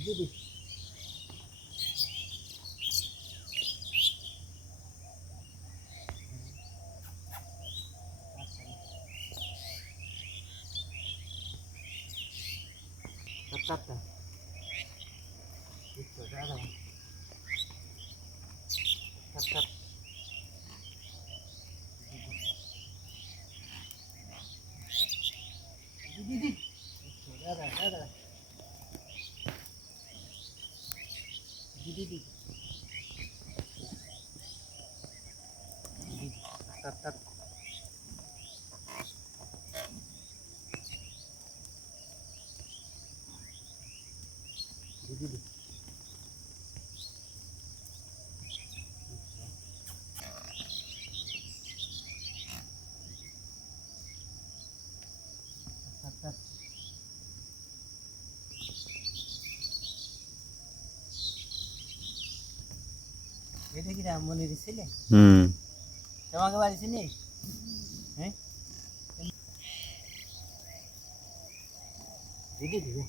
이거도 아깝다. 이거 짜다. didi. Didi. Tat tat. Didi. এটা কি রামমনির ছেলে হুম তোমাকে বাড়ি চিনি হ্যাঁ দিদি দিদি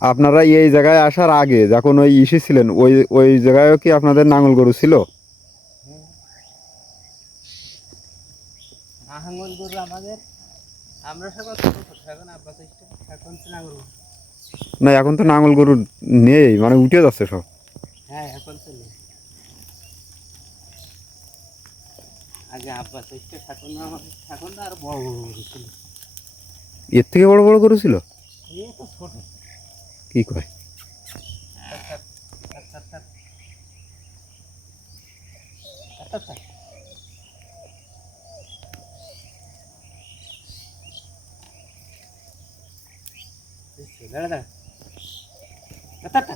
আপনারা এই জায়গায় আসার আগে যখন ওই ইসে ছিলেন ওই ওই জায়গায়ও কি আপনাদের নাঙল গরু ছিল? গরু আমাদের আমরা এখন এখন তো না গরু। না এখন তো নাঙল গরু নেই মানে উঠে যাচ্ছে সব। হ্যাঁ এখন তো নেই। আগে আব্বা চেষ্টা এখন আমাদের এখন তো আর বড় বড় গরু ছিল। এর থেকে বড় বড় গরু ছিল? এ তো ছোট। কি কয় আচ্ছা